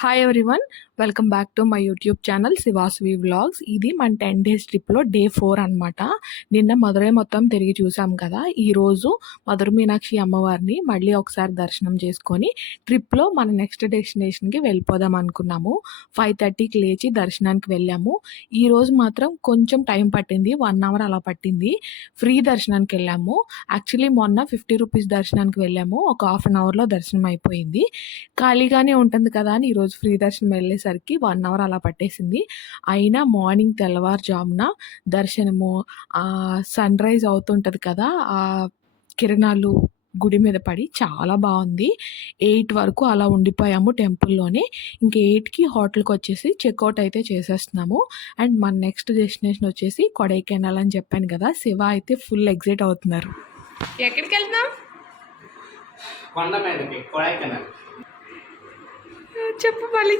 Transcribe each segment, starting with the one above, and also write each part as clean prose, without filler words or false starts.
Hi everyone. Welcome back to my YouTube channel Shivasavi vlogs. ఇది మన 10 days ట్రిప్‌లో day 4 అనమాట. నిన్న మదురై మొత్తం తిరిగి చూసాం కదా! ఈరోజు మధుర మీనాక్షి అమ్మవారిని మళ్ళీ ఒకసారి దర్శనం చేసుకొని ట్రిప్‌లో మన నెక్స్ట్ డెస్టినేషన్‌కి వెళ్ళిపోదాం అనుకున్నాము. 5:30కి లేచి దర్శనానికి వెళ్ళాము. ఈరోజు మాత్రం కొంచెం టైం పట్టింది. 1 అవర్ అలా పట్టింది. ఫ్రీ దర్శనానికి వెళ్ళాము. యాక్చువల్లీ మొన్న 50 రూపీస్ దర్శనానికి వెళ్ళాము. ఒక హాఫ్ అన్ అవర్‌లో దర్శనం అయిపోయింది. ఖాళీగానే ఉంటుంది కదా అని ఈరోజు ఫ్రీ దర్శనం వెళ్ళేసరికి 1 అవర్ అలా పట్టేసింది. అయినా మార్నింగ్ తెల్లవారుజామున దర్శనము, సన్‌రైజ్ అవుతుంటది కదా! కిరణాలు గుడి మీద పడి చాలా బావుంది. 8 వరకు అలా ఉండిపోయాము టెంపుల్‌లోనే. ఇంక 8కి హోటల్‌కొచ్చేసి చెక్‌ఔట్ అయితే చేసేస్తున్నాము. అండ్ మన నెక్స్ట్ డెస్టినేషన్ వచ్చేసి కొడైకెనాల్ అని చెప్పాను కదా! శివ అయితే ఫుల్ ఎక్సైట్ అవుతున్నారు. ఎక్కడికెళ్తున్నాం? కొండ మీదకి కొడైకెనాల్. చెప్పు, మళ్ళీ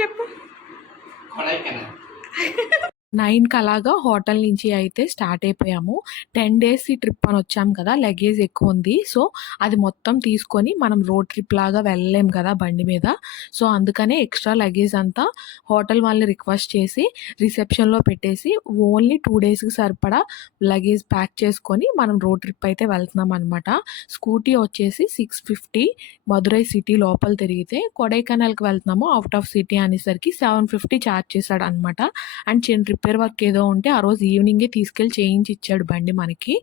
చెప్పు. కొడైకెనాల్ 9కి అలాగా హోటల్ నుంచి అయితే స్టార్ట్ అయిపోయాము. 10 డేస్ ఈ ట్రిప్ అని వచ్చాం కదా! లగేజ్ ఎక్కువ ఉంది. సో, అది మొత్తం తీసుకొని మనం రోడ్ ట్రిప్ లాగా వెళ్ళలేం కదా బండి మీద. సో, అందుకనే ఎక్స్ట్రా లగేజ్ అంతా హోటల్ వాళ్ళని రిక్వెస్ట్ చేసి రిసెప్షన్‌లో పెట్టేసి ఓన్లీ 2 డేస్‌కి సరిపడా లగేజ్ ప్యాక్ చేసుకొని మనం రోడ్ ట్రిప్ అయితే వెళ్తున్నాం అనమాట. స్కూటీ వచ్చేసి 650 మదురై సిటీ లోపల తిరిగితే, కొడైకెనాల్‌కి వెళ్తున్నాము ఔట్ ఆఫ్ సిటీ అనేసరికి 750 ఛార్జ్ చేశాడనమాట. అండ్ చిన్న రిపేర్ వర్క్ ఏదో ఉంటే ఆ రోజు ఈవినింగే తీసుకెళ్ళి చేయించి ఇచ్చాడు బండి మనకి.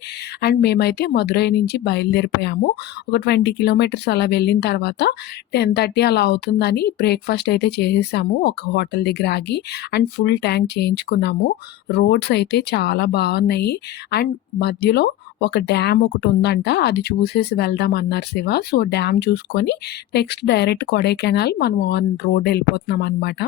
అండ్ మేమైతే మదురై నుంచి బయలుదేరిపోయాము. ఒక 20 కిలోమీటర్స్ అలా వెళ్ళిన తర్వాత 10:30 అలా అవుతుందని బ్రేక్‌ఫాస్ట్ అయితే చేసేసాము ఒక హోటల్ దగ్గర ఆగి. అండ్ ఫుల్ ట్యాంక్ చేయించుకున్నాము. రోడ్స్ అయితే చాలా బాగున్నాయి. అండ్ మధ్యలో ఒక డ్యామ్ ఒకటి ఉందంట. అది చూసేసి వెళ్దాం అన్నారు శివ. సో, డ్యామ్ చూసుకొని నెక్స్ట్ డైరెక్ట్ కొడైకెనాల్ మనం ఆన్ రోడ్ వెళ్ళిపోతున్నాం అనమాట.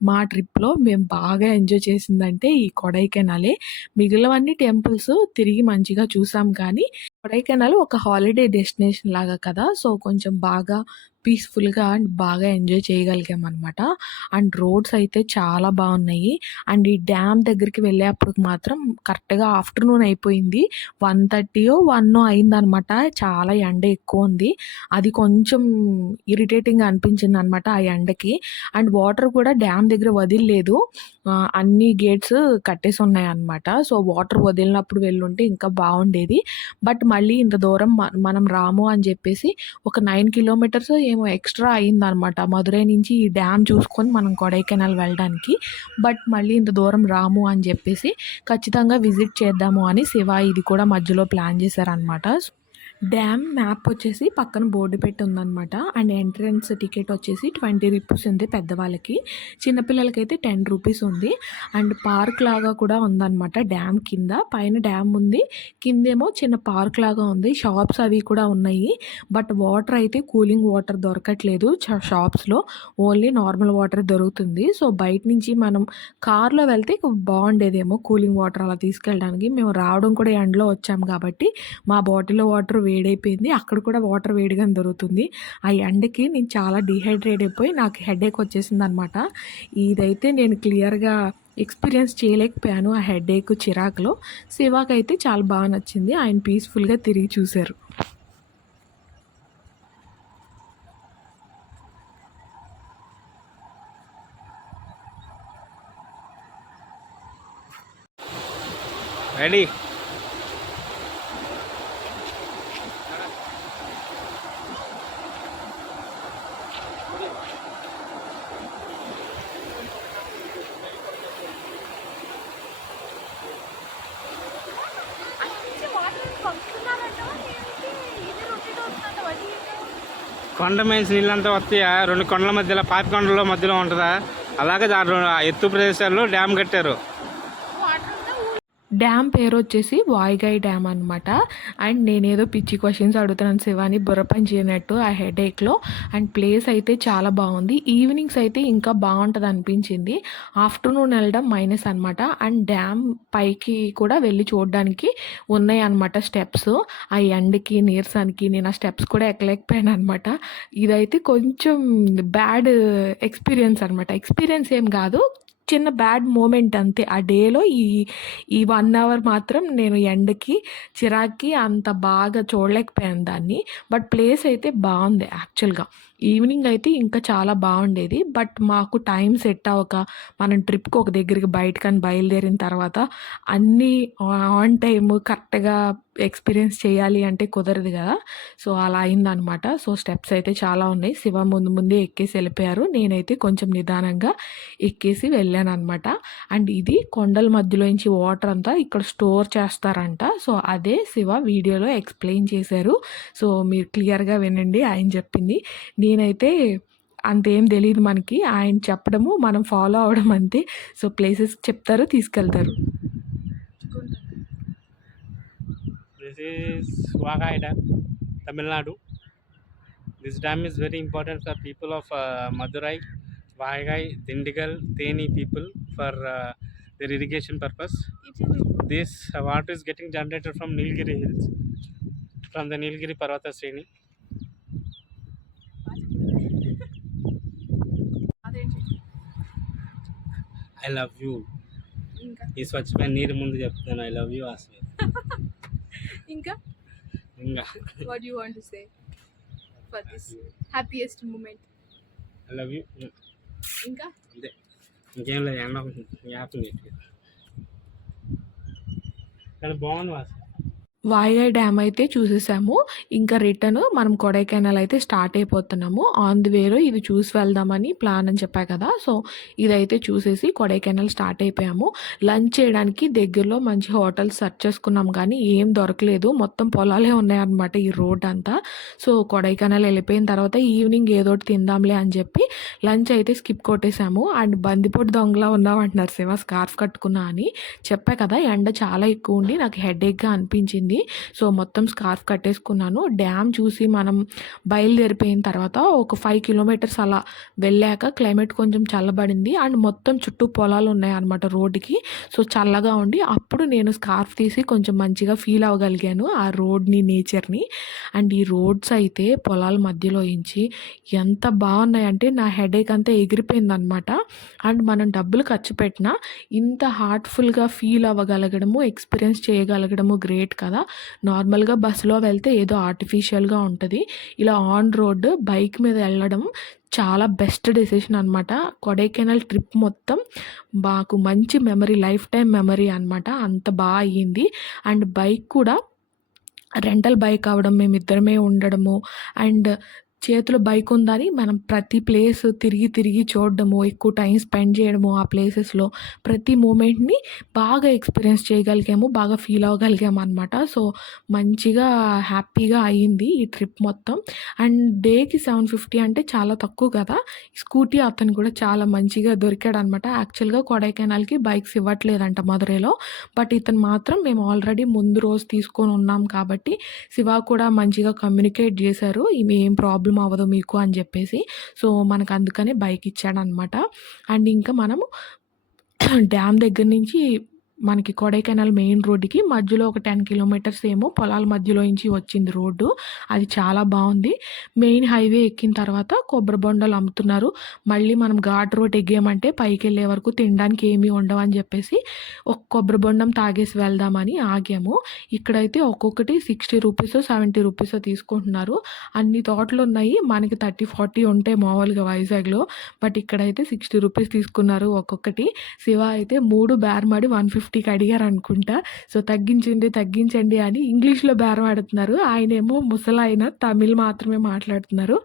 మా ట్రిప్‌లో మేము బాగా ఎంజాయ్ చేసిందంటే ఈ కొడైకెనాలే. మిగిలినవన్నీ టెంపుల్స్ తిరిగి మంచిగా చూసాం కానీ, కొడైకెనాల్ ఒక హాలిడే డెస్టినేషన్ లాగా కదా! సో, కొంచెం బాగా పీస్‌ఫుల్‌గా అండ్ బాగా ఎంజాయ్ చేయగలిగామనమాట. అండ్ రోడ్స్ అయితే చాలా బాగున్నాయి. అండ్ ఈ డ్యామ్ దగ్గరికి వెళ్ళేప్పటికి మాత్రం కరెక్ట్‌గా ఆఫ్టర్‌నూన్ అయిపోయింది. 1:30 1 అయిందనమాట. చాలా ఎండ ఎక్కువుంది. అది కొంచెం ఇరిటేటింగ్‌గా అనిపించిందనమాట ఆ ఎండకి. అండ్ వాటర్ కూడా డ్యామ్ దగ్గర వదిలలేదు. అన్ని గేట్స్ కట్టేసున్నాయన్నమాట. సో, వాటర్ వదిలినప్పుడు వెళ్ళుంటే ఇంకా బావుండేది. బట్ మళ్ళీ ఇంత దూరం మనం రాము అని చెప్పేసి ఒక 9 కిలోమీటర్స్ ఏమో ఎక్స్ట్రా అయిందనమాట. మదురై నుంచి ఈ డ్యామ్ చూసుకొని మనం కొడైకెనాల్ వెళ్ళడానికి. బట్ మళ్ళీ ఇంత దూరం రాము అని చెప్పేసి ఖచ్చితంగా విజిట్ చేద్దాము అని శివ ఇది కూడా మధ్యలో ప్లాన్ చేశారనమాట. డ్యామ్ మ్యాప్ వచ్చేసి పక్కన బోర్డు పెట్టి ఉందనమాట. అండ్ ఎంట్రన్స్ టికెట్ వచ్చేసి 20 రూపీస్ ఉంది పెద్దవాళ్ళకి. చిన్నపిల్లలకైతే 10 రూపీస్ ఉంది. అండ్ పార్క్ లాగా కూడా ఉందనమాట డ్యామ్ కింద. పైన డ్యామ్ ఉంది. కిందేమో చిన్న పార్క్ లాగా ఉంది. షాప్స్ అవి కూడా ఉన్నాయి. బట్ వాటర్ అయితే కూలింగ్ వాటర్ దొరకట్లేదు షాప్స్‌లో. ఓన్లీ నార్మల్ వాటర్ దొరుకుతుంది. సో, బయట నుంచి మనం కార్‌లో వెళ్తే బాగుండేదేమో కూలింగ్ వాటర్ అలా తీసుకెళ్ళడానికి. మేము రావడం కూడా ఎండలో వచ్చాం కాబట్టి మా బాటిల్‌లో వాటర్ వేడైపోయింది. అక్కడ కూడా వాటర్ వేడిగానే దొరుకుతుంది. ఆ ఎండకి నేను చాలా డీహైడ్రేట్ అయిపోయి నాకు హెడేక్ వచ్చేసిందనమాట. ఇదైతే నేను క్లియర్‌గా ఎక్స్‌పీరియన్స్ చేయలేకపోయాను ఆ హెడేక్, చిరాకులో. శివాకైతే చాలా బాగా నచ్చింది. ఆయన పీస్‌ఫుల్‌గా తిరిగి చూసారు. రెడీ. కొండ మీద నీళ్ళంతా వస్తాయా? 2 కొండల మధ్యలో, పాపి కొండల మధ్యలో ఉంటుందా? అలాగే ఎత్తు ప్రదేశాల్లో డ్యామ్ కట్టారు. డ్యామ్ పేరు వచ్చేసి వాయిగాయ్ డ్యామ్ అనమాట. అండ్ నేనేదో పిచ్చి క్వశ్చన్స్ అడుగుతున్నాను శివాని బుర్ర పని చేయనట్టు ఆ హెడేక్లో. అండ్ ప్లేస్ అయితే చాలా బాగుంది. ఈవినింగ్స్ అయితే ఇంకా బాగుంటుంది అనిపించింది. ఆఫ్టర్నూన్ వెళ్ళడం మైనస్ అనమాట. అండ్ డ్యామ్ పైకి కూడా వెళ్ళి చూడడానికి ఉన్నాయి అనమాట స్టెప్స్. ఆ ఎండకి నీరసానికి నేను ఆ స్టెప్స్ కూడా ఎక్కలేకపోయాను అనమాట. ఇదైతే కొంచెం బ్యాడ్ ఎక్స్పీరియన్స్ అనమాట. ఎక్స్పీరియన్స్ ఏం కాదు, చిన్న బ్యాడ్ మూమెంట్ అంతే. ఆ డేలో ఈ 1 అవర్ మాత్రం నేను ఎండకి, చిరాక్కి అంత బాగా చూడలేకపోయాను దాన్ని. బట్ ప్లేస్ అయితే బాగుంది యాక్చువల్‌గా. ఈవినింగ్ అయితే ఇంకా చాలా బాగుండేది. బట్ మాకు టైం సెట్ అవ్వక మనం ట్రిప్‌కి ఒక దగ్గరికి బయటకని బయలుదేరిన తర్వాత అన్నీ ఆన్ టైమ్ కరెక్ట్‌గా ఎక్స్‌పీరియన్స్ చేయాలి అంటే కుదరదు గదా! సో, అలా అయిందనమాట. సో, స్టెప్స్ అయితే చాలా ఉన్నాయి. శివ ముందు ముందే ఎక్కేసి ఎళ్ళిపోయారు. నేనైతే కొంచెం నిదానంగా ఎక్కేసి వెళ్ళాననమాట. అండ్ ఇది కొండల మధ్యలోంచి వాటర్ అంతా ఇక్కడ స్టోర్ చేస్తారంట. సో, అదే శివ వీడియోలో ఎక్స్‌ప్లెయిన్ చేశారు. సో, మీరు క్లియర్‌గా వినండి ఆయన చెప్పింది. నేనైతే అంతేం తెలీదు మనకి. ఆయన చెప్పడము, మనం ఫాలో అవ్వడం అంతే. సో, ప్లేసెస్ చెప్తారు, తీసుకెళ్తారు. This is Vagai Dam, Tamil Nadu. This dam is very important for people of Madurai, Vagai, Dindigal, Theni people for their irrigation purpose. This water is getting generated from Nilgiri hills, from the Nilgiri Parvata Sreni. I love you. ఈ స్వచ్ఛమైన నీరు ముందు చెప్తాను I love you ఆస్వే. ఇంకా ఇంకా what do you want to say for this happiest moment? I love you ఇంకా అంతే, ఇంకేం లేదు. ఎండ యాప్ని కానీ బాగుంది వాస. వాయిగాయ్ డ్యామ్ అయితే చూసేసాము. ఇంకా రిటర్న్ మనం కొడైకెనాల్ అయితే స్టార్ట్ అయిపోతున్నాము. ఆన్ ది వేలో ఇది చూసి వెళ్దామని ప్లాన్ అని చెప్పా కదా! సో, ఇదైతే చూసేసి కొడైకెనాల్ స్టార్ట్ అయిపోయాము. లంచ్ చేయడానికి దగ్గరలో మంచి హోటల్స్ సెర్చ్ చేసుకున్నాం కానీ ఏం దొరకలేదు. మొత్తం పొలాలే ఉన్నాయన్నమాట ఈ రోడ్ అంతా. సో, కొడైకెనాల్ వెళ్ళిపోయిన తర్వాత ఈవినింగ్ ఏదోటి తిందాంలే అని చెప్పి లంచ్ అయితే స్కిప్ కొట్టేసాము. అండ్ బందిపోటు దొంగలా ఉన్నామంటున్నారు శివ స్కార్ఫ్ కట్టుకున్నా అని. చెప్పా కదా ఎండ చాలా ఎక్కువ ఉండి నాకు హెడేక్‌గా అనిపించింది. సో, మొత్తం స్కార్ఫ్ కట్టేసుకున్నాను. డ్యామ్ చూసి మనం బయలుదేరిపోయిన తర్వాత ఒక 5 కిలోమీటర్స్ అలా వెళ్ళాక క్లైమేట్ కొంచెం చల్లబడింది. అండ్ మొత్తం చుట్టూ పొలాలు ఉన్నాయన్నమాట రోడ్డుకి. సో, చల్లగా ఉండి అప్పుడు నేను స్కార్ఫ్ తీసి కొంచెం మంచిగా ఫీల్ అవ్వగలిగాను ఆ రోడ్‌ని, నేచర్‌ని. అండ్ ఈ రోడ్స్ అయితే పొలాల మధ్యలో ఎంచి ఎంత బాగున్నాయంటే నా హెడేక్ అంతా ఎగిరిపోయిందనమాట. అండ్ మనం డబ్బులు ఖర్చు పెట్టినా ఇంత హార్ట్‌ఫుల్‌గా ఫీల్ అవ్వగలగడము, ఎక్స్‌పీరియన్స్ చేయగలగడము గ్రేట్ కదా! నార్మల్‌గా బస్సులో వెళ్తే ఏదో ఆర్టిఫిషియల్‌గా ఉంటది. ఇలా ఆన్ రోడ్ బైక్ మీద వెళ్ళడం చాలా బెస్ట్ డెసిషన్ అనమాట. కొడైకెనాల్ ట్రిప్ మొత్తం మాకు మంచి మెమరీ, లైఫ్ టైమ్ మెమరీ అనమాట. అంత అయ్యింది. అండ్ బైక్ కూడా రెంటల్ బైక్ అవ్వడం, మేమిద్దరమే ఉండడము అండ్ చేతిలో బైక్ ఉందని మనం ప్రతి ప్లేస్ తిరిగి తిరిగి చూడడము, ఎక్కువ టైం స్పెండ్ చేయడము ఆ ప్లేసెస్‌లో ప్రతి మూమెంట్‌ని బాగా ఎక్స్‌పీరియన్స్ చేయగలిగాము. బాగా ఫీల్ అవ్వగలిగాము అనమాట. సో, మంచిగా హ్యాపీగా అయింది ఈ ట్రిప్ మొత్తం. అండ్ డేకి 750 అంటే చాలా తక్కువ కదా! స్కూటీ అతను కూడా చాలా మంచిగా దొరికాడనమాట. యాక్చువల్‌గా కొడైకెనాల్‌కి బైక్స్ ఇవ్వట్లేదంట మదురైలో. బట్ ఇతను మాత్రం మేము ఆల్రెడీ ముందు రోజు తీసుకొని ఉన్నాం కాబట్టి శివ కూడా మంచిగా కమ్యూనికేట్ చేశారు. ఏం ప్రాబ్లమ్ అవ్వదు మీకు అని చెప్పేసి. సో, మనకు అందుకనే బైక్ ఇచ్చాడనమాట. అండ్ ఇంకా మనము డ్యామ్ దగ్గర నుంచి మనకి కొడైకెనాల్ మెయిన్ రోడ్డుకి మధ్యలో ఒక 10 కిలోమీటర్స్ ఏమో పొలాల మధ్యలో నుంచి వచ్చింది రోడ్డు. అది చాలా బాగుంది. మెయిన్ హైవే ఎక్కిన తర్వాత కొబ్బరి బొండాలు అమ్ముతున్నారు. మళ్ళీ మనం ఘాట్ రోడ్ ఎక్కామంటే పైకెళ్ళే వరకు తినడానికి ఏమీ ఉండవని చెప్పేసి ఒక కొబ్బరి బొండం తాగేసి వెళ్దామని ఆగాము. ఇక్కడైతే ఒక్కొక్కటి 60 రూపీసో, 70 రూపీసో తీసుకుంటున్నారు. అన్ని తోటలు ఉన్నాయి. మనకి 30, 40 ఉంటాయి మామూలుగా వైజాగ్‌లో. బట్ ఇక్కడైతే 60 రూపీస్ తీసుకున్నారు ఒక్కొక్కటి. శివ అయితే 3 బేరమాడి 150కి అడిగారనుకుంటా. సో, తగ్గించండి అని ఇంగ్లీష్‌లో బేరం ఆడుతున్నారు. ఆయనేమో ముసలాయన తమిళ్ మాత్రమే మాట్లాడుతున్నారు.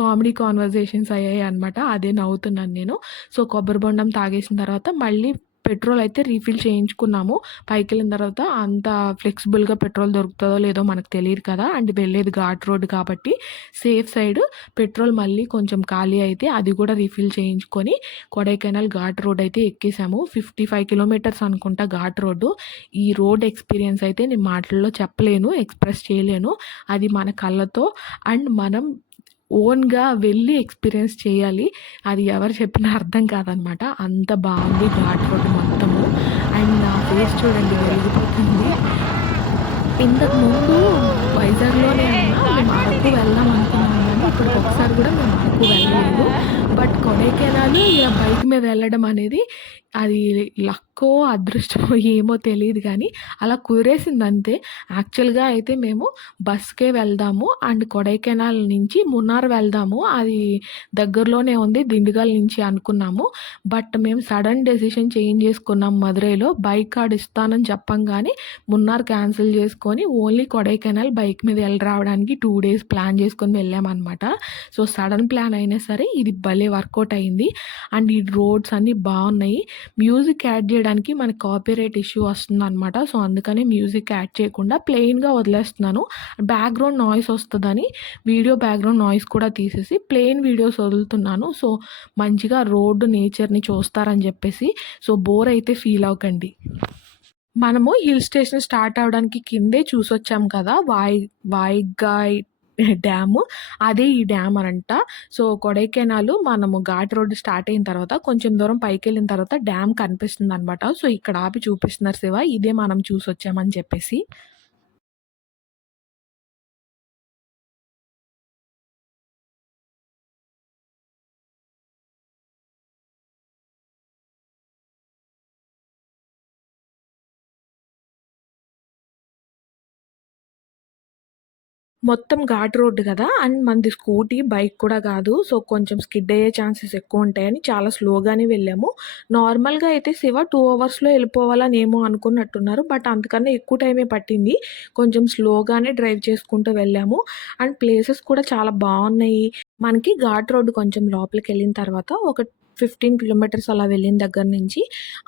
కామెడీ కాన్వర్జేషన్స్ అయ్యాయన్నమాట. అదే నవ్వుతున్నాను నేను. సో, కొబ్బరి బొండం తాగేసిన తర్వాత మళ్ళీ పెట్రోల్ అయితే రీఫిల్ చేయించుకున్నాము. పైకెళ్ళిన తర్వాత అంత ఫ్లెక్సిబుల్‌గా పెట్రోల్ దొరుకుతదో లేదో మనకు తెలీదు కదా! అండ్ వెళ్ళేది ఘాట్ రోడ్ కాబట్టి సేఫ్ సైడ్ పెట్రోల్ మళ్ళీ కొంచెం ఖాళీ అయితే అది కూడా రీఫిల్ చేయించుకొని కొడైకెనాల్ ఘాట్ రోడ్ అయితే ఎక్కేసాము. 55 కిలోమీటర్స్ అనుకుంటా ఘాట్ రోడ్డు. ఈ రోడ్ ఎక్స్‌పీరియన్స్ అయితే నేను మాటల్లో చెప్పలేను, ఎక్స్‌ప్రెస్ చేయలేను. అది మన కళ్ళతో అండ్ మనం ఓన్‌గా వెళ్ళి ఎక్స్‌పీరియన్స్ చేయాలి. అది ఎవరు చెప్పినా అర్థం కాదనమాట. అంత బాగుంది ఘాట్ రోడ్ మొత్తము. అండ్ నా ఫేస్ చూడండి వెలిగిపోతుంది. ఇంతకుముందు వైజాగ్‌లోనే మేము అరకు వెళ్దాం అనుకున్నాము కానీ ఇప్పటికి ఒకసారి కూడా మేము అరకు వెళ్ళలేదు. బట్ కొడైకెనాల్ ఇలా బైక్ మీద వెళ్ళడం అనేది అది లక్కో, అదృష్టమో ఏమో తెలీదు గానీ, అలా కుదిరేసిందంతే. యాక్చువల్‌గా అయితే మేము బస్‌కే వెళ్దాము అండ్ కొడైకెనాల్ నుంచి మున్నార్ వెళ్దాము. అది దగ్గరలోనే ఉంది దిండిగల్ నుంచి అనుకున్నాము. బట్ మేము సడన్ డెసిషన్ చేంజ్ చేసుకున్నాం మదురైలో. బైక్ కార్డ్ ఇస్తానని చెప్పంగానే మున్నార్ క్యాన్సిల్ చేసుకొని ఓన్లీ కొడైకెనాల్ బైక్ మీద ఎళ్లి రావడానికి 2 డేస్ ప్లాన్ చేసుకొని వెళ్ళామనమాట. సో, సడన్ ప్లాన్ అయినా సరే ఇది భలే వర్కౌట్ అయింది. అండ్ ఈ రోడ్స్ అన్నీ బావున్నాయి. మ్యూజిక్ యాడ్ చేయడానికి మనకి కాపీరైట్ ఇష్యూ వస్తుందనమాట. సో, అందుకని మ్యూజిక్ యాడ్ చేయకుండా ప్లెయిన్‌గా వదిలేస్తున్నాను. బ్యాక్‌గ్రౌండ్ నాయిస్ వస్తదని వీడియో బ్యాక్‌గ్రౌండ్ నాయిస్ కూడా తీసేసి ప్లెయిన్ వీడియోస్ వదులుతున్నాను. సో, మంచిగా రోడ్ నేచర్‌ని చూస్తారని చెప్పేసి. సో, బోర్ అయితే ఫీల్ అవ్వకండి. మనము హిల్ స్టేషన్ స్టార్ట్ అవ్వడానికి కిందే చూసొచ్చాం కదా! వాయిగాయ్ డ్యాము. అదే ఈ డ్యామ్ అనంట. సో, కొడైకెనాలు మనము ఘాట్ రోడ్ స్టార్ట్ అయిన తర్వాత కొంచెం దూరం పైకెళ్ళిన తర్వాత డ్యామ్ కనిపిస్తుందనమాట. సో, ఇక్కడ ఆపి చూపిస్తున్నారు శివ. ఇదే మనం చూసొచ్చామని చెప్పేసి. మొత్తం ఘాట్ రోడ్ గదా! అండ్ మనది స్కూటీ, బైక్ కూడా గాదు. సో, కొంచెం స్కిడ్ అయ్యే ఛాన్సెస్ ఎక్కువుంటాయని చాలా స్లోగానే వెళ్ళాము. నార్మల్‌గా అయితే శివ 2 అవర్స్‌లో ఎళ్ళిపోవాలనేమో అనుకున్నట్టున్నారు. బట్ అంతకన్నా ఎక్కువ టైమే పట్టింది. కొంచెం స్లోగానే డ్రైవ్ చేసుకుంటూ వెళ్ళాము. అండ్ ప్లేసెస్ కూడా చాలా బావున్నాయి. మనకి ఘాట్ రోడ్ కొంచెం లోపలికెళ్ళిన తర్వాత ఒక 15 కిలోమీటర్స్ అలా వెళ్ళిన దగ్గర నుంచి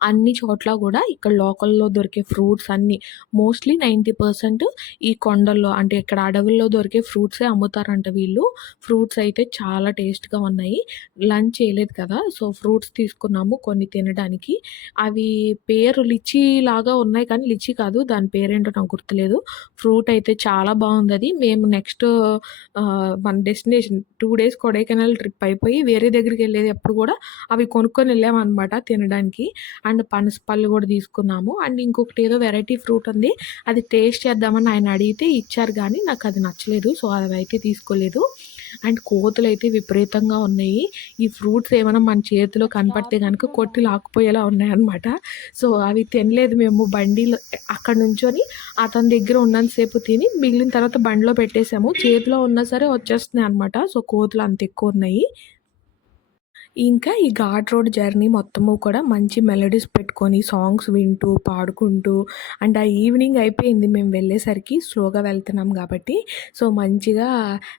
అన్ని చోట్ల గూడా ఇక్కడ లోకల్‌లో దొరికే ఫ్రూట్స్ అన్నీ మోస్ట్‌లీ 90% ఈ కొండల్లో అంటే ఇక్కడ అడవుల్లో దొరికే ఫ్రూట్సే అమ్ముతారంట వీళ్ళు. ఫ్రూట్స్ అయితే చాలా టేస్ట్‌గా ఉన్నాయి. లంచ్ చేయలేదు కదా! సో, ఫ్రూట్స్ తీసుకున్నాము కొన్ని తినడానికి. అవి పేరు లిచీ లాగా ఉన్నాయి కానీ లిచీ కాదు. దాని పేరేంటో నాకు గుర్తులేదు. ఫ్రూట్ అయితే చాలా బావుందది. మేము నెక్స్ట్ మన డెస్టినేషన్ 2 డేస్ కొడైకెనాల్ ట్రిప్ అయిపోయి వేరే దగ్గరికెళ్ళేది అప్పుడు గూడా అవి కొనుక్కొని వెళ్ళామనమాట తినడానికి. అండ్ పనస పళ్ళు గూడా తీసుకున్నాము. అండ్ ఇంకొకటి ఏదో వెరైటీ ఫ్రూట్ ఉంది. అది టేస్ట్ చేద్దామని ఆయన అడిగితే ఇచ్చారు గానీ నాకది నచ్చలేదు. సో, అవైతే తీసుకోలేదు. అండ్ కోతులైతే విపరీతంగా ఉన్నాయి. ఈ ఫ్రూట్స్ ఏమైనా మన చేతిలో కనపడితే గనక కొట్టి లాక్కుపోయేలా ఉన్నాయన్నమాట. సో, అవి తినలేదు మేము బండిలో అక్కడ నుంచొని అతని దగ్గర ఉన్నంత సేపు తిని మిగిలిన తర్వాత బండిలో పెట్టేసాము. చేతిలో ఉన్నా సరే వచ్చేస్తున్నాయన్నమాట. సో, కోతులు అంత ఎక్కువున్నాయి. ఇంకా ఈ ఘాట్ రోడ్ జర్నీ మొత్తము కూడా మంచి మెలోడీస్ పెట్టుకొని సాంగ్స్ వింటూ, పాడుకుంటూ అండ్ ఆ ఈవినింగ్ అయిపోయింది మేము వెళ్ళేసరికి స్లోగా వెళ్తున్నాం కాబట్టి. సో, మంచిగా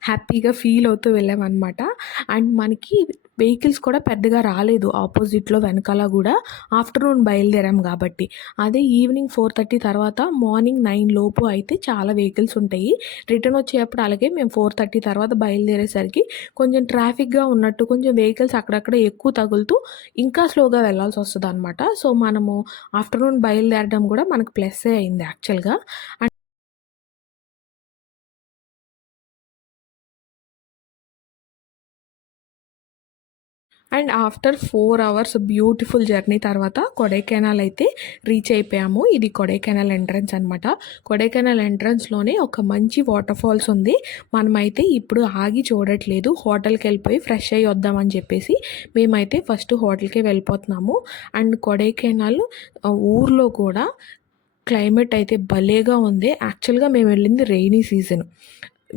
హ్యాపీగా ఫీల్ అవుతూ వెళ్ళామనమాట. అండ్ మనకి వెహికల్స్ కూడా పెద్దగా రాలేదు ఆపోజిట్‌లో వెనకాల గూడా. ఆఫ్టర్‌నూన్ బయలుదేరాం గాబట్టి. అదే ఈవినింగ్ 4:30 తర్వాత మార్నింగ్ 9 లోపు అయితే చాలా వెహికల్స్ ఉంటాయి. రిటర్న్ వచ్చేటప్పుడు అలాగే మేము 4:30 తర్వాత బయలుదేరేసరికి కొంచెం ట్రాఫిక్‌గా ఉన్నట్టు కొంచెం వెహికల్స్ అక్కడక్కడ ఎక్కువ తగులుతూ ఇంకా స్లోగా వెళ్ళాల్సొస్తదనమాట. సో, మనము ఆఫ్టర్‌నూన్ బయలుదేరడం గూడా మనకు ప్లస్సే అయింది యాక్చువల్‌గా. And after 4 hours beautiful journey తర్వాత కొడైకెనాల్ అయితే రీచ్ అయిపోయాము. ఇది కొడైకెనాల్ ఎంట్రన్స్ అనమాట. కొడైకెనాల్ ఎంట్రన్స్‌లోనే ఒక మంచి వాటర్ ఫాల్స్ ఉంది. మనమైతే ఇప్పుడు ఆగి చూడట్లేదు. హోటల్‌కెళ్ళిపోయి ఫ్రెష్ అయ్యి వద్దామని చెప్పేసి మేమైతే ఫస్ట్ హోటల్‌కే వెళ్ళిపోతున్నాము. అండ్ కొడైకెనాల్ ఊర్లో కూడా క్లైమేట్ అయితే భలేగా ఉంది. యాక్చువల్‌గా మేము వెళ్ళింది రెయినీ సీజన్.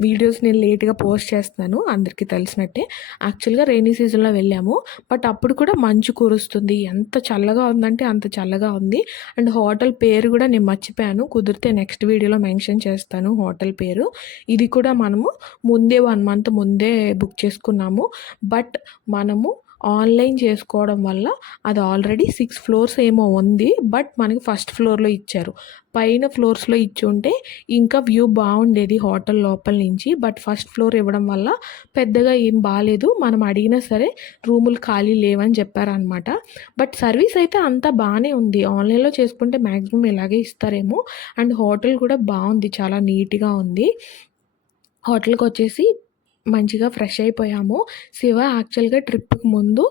వీడియోస్ నేను లేట్‌గా పోస్ట్ చేస్తున్నాను అందరికీ తెలిసినట్టే. యాక్చువల్‌గా రెయినీ సీజన్‌లో వెళ్ళాము. బట్ అప్పుడు కూడా మంచు కురుస్తుంది. ఎంత చల్లగా ఉందంటే అంత చల్లగా ఉంది. అండ్ హోటల్ పేరు కూడా నేను మర్చిపోయాను. కుదిరితే నెక్స్ట్ వీడియోలో మెన్షన్ చేస్తాను హోటల్ పేరు. ఇది కూడా మనము ముందే 1 మంత్ ముందే బుక్ చేసుకున్నాము. బట్ మనము ఆన్‌లైన్ చేసుకోవడం వల్ల అది ఆల్రెడీ 6 ఫ్లోర్స్ ఏమో ఉంది. బట్ మనకి ఫస్ట్ ఫ్లోర్‌లో ఇచ్చారు. పైన ఫ్లోర్స్‌లో ఇచ్చుంటే ఇంకా వ్యూ బావుండేది హోటల్ లోపల నుంచి. బట్ ఫస్ట్ ఫ్లోర్ ఇవ్వడం వల్ల పెద్దగా ఏం బాలేదు. మనం అడిగినా సరే రూములు ఖాళీ లేవని చెప్పారనమాట. బట్ సర్వీస్ అయితే అంతా బానే ఉంది. ఆన్‌లైన్‌లో చేసుకుంటే మాక్సిమం ఇలాగే ఇస్తారేమో. అండ్ హోటల్ కూడా బావుంది. చాలా నీట్‌గా ఉంది. హోటల్‌కొచ్చేసి మంచిగా ఫ్రెష్ అయిపోయాము. శివ యాక్చువల్‌గా ట్రిప్‌కి ముందు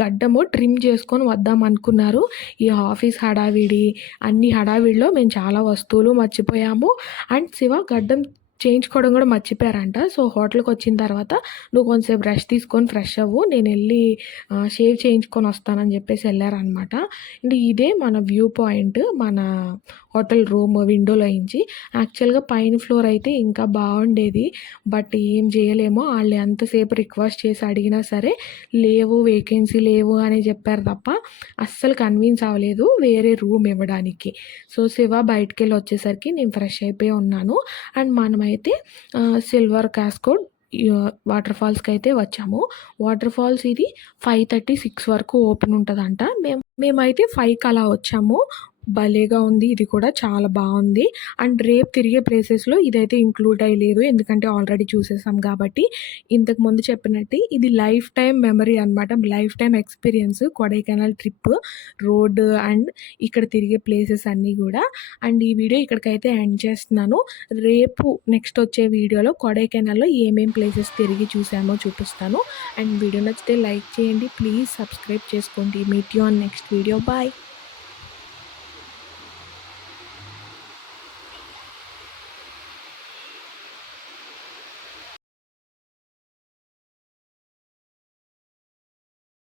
గడ్డము ట్రిమ్ చేసుకొని వద్దామనుకున్నారు. ఈ ఆఫీస్ హడావిడి, అన్ని హడావిడిలో మేము చాలా వస్తువులు మర్చిపోయాము. అండ్ శివ గడ్డం చేయించుకోవడం కూడా మర్చిపోయారంట. సో, హోటల్‌కొచ్చిన తర్వాత "నువ్వు కొంచెంసేపు రెస్ట్ తీసుకొని ఫ్రెష్ అవ్వు. నేనెళ్ళి షేవ్ చేయించుకొనొస్తానని" జెప్పేసి ఎళ్లారనమాట. అండ్ ఇదే మన వ్యూ పాయింట్ మన హోటల్ రూమ్ విండోలోంచి. యాక్చువల్‌గా పైన ఫ్లోర్ అయితే ఇంకా బావుండేది. బట్ ఏం జేయలేము. ఆళ్ళు ఎంతసేపు రిక్వెస్ట్ చేసి అడిగినా సరే వేకెన్సీ లేవు అనే జెప్పారు తప్ప అస్సలు కన్విన్స్ అవ్వలేదు వేరే రూమ్ ఇవ్వడానికి. సో, శివ బయటికెళ్ళి వచ్చేసరికి నేను ఫ్రెష్ అయిపోయి ఉన్నాను. అండ్ మనమైతే సిల్వర్ కాస్కోడ్ వాటర్ ఫాల్స్‌కైతే వచ్చాము. వాటర్ ఫాల్స్ ఇది 5:30, 6 వరకు ఓపెన్ ఉంటదంట. మేమైతే 5కి అలా వచ్చాము. భలేగా ఉంది. ఇది కూడా చాలా బావుంది. అండ్ రేపు తిరిగే ప్లేసెస్‌లో ఇదైతే ఇంక్లూడ్ అయ్యలేదు. ఎందుకంటే ఆల్రెడీ చూసేసాం కాబట్టి. ఇంతకుముందు చెప్పినట్టే ఇది లైఫ్ టైమ్ మెమరీ అనమాట. Life time experience Kodaikanal trip, road and ఇక్కడ తిరిగే ప్లేసెస్ అన్నీ గూడా. అండ్ ఈ వీడియో ఇక్కడికైతే ఎండ్ చేస్తున్నాను. రేపు నెక్స్ట్ వచ్చే వీడియోలో కొడైకెనాల్‌లో ఏమేం ప్లేసెస్ తిరిగి చూసామో చూపిస్తాను. అండ్ వీడియో నచ్చితే లైక్ చేయండి. ప్లీజ్ సబ్స్క్రైబ్ చేసుకోండి. Meet you on next video. Bye.